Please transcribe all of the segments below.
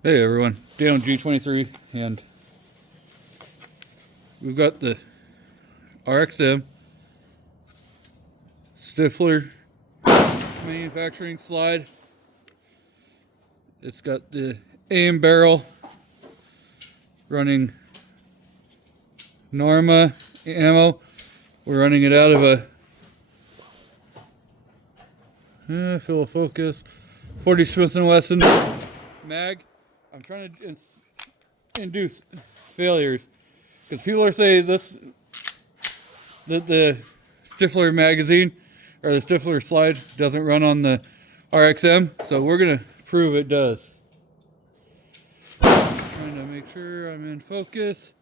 Hey everyone, Dan G23, and we've got the RXM Stiffler Manufacturing slide. It's got the aim barrel running Norma ammo. We're running it out of a fill of focus 40s&w mag. I'm trying to induce failures because people are saying that the Stiffler magazine or the Stiffler slide doesn't run on the RXM, so we're gonna prove it does. Trying to make sure I'm in focus.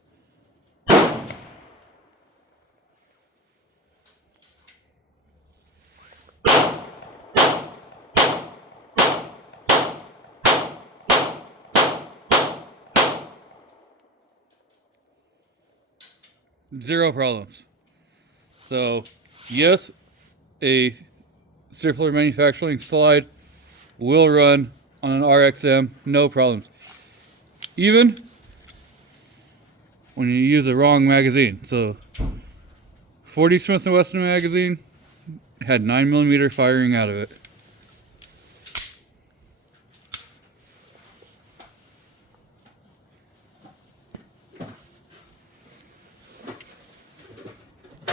Zero problems. So, yes, a Stiffler Manufacturing slide will run on an RXM, no problems. Even when you use the wrong magazine. So, 40 Smith & Wesson magazine had 9mm firing out of it.